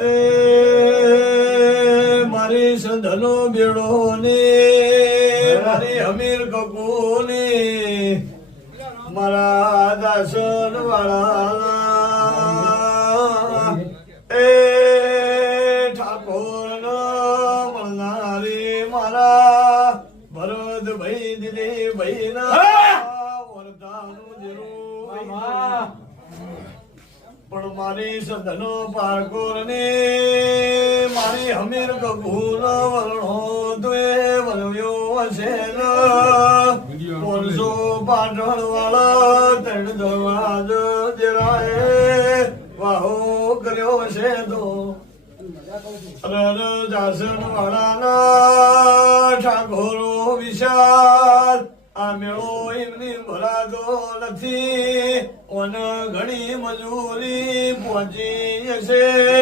એ મારી સંધનો બેડો ને મારી અમીર કકુ ને મારા દાસન વાળા એ ઠાકોર ન મળનારી મારા ભરત ભાઈ દિલી ભાઈ ના વરદાનું જરૂર પણ મારી સદનો પારકોર ને મારી હમીર કબૂલ વરણો દે વરવ્યો હશે પોલસો પાટણ વાળા ત્રણ દરવાજ દેરાએ વાહો કર્યો હશે તો જાસન વાળાના ઠાકોરો વિશાળ આ મેળો એમની ભરાતો નથી ઓન ઘણી મજૂરી પહોંચી હશે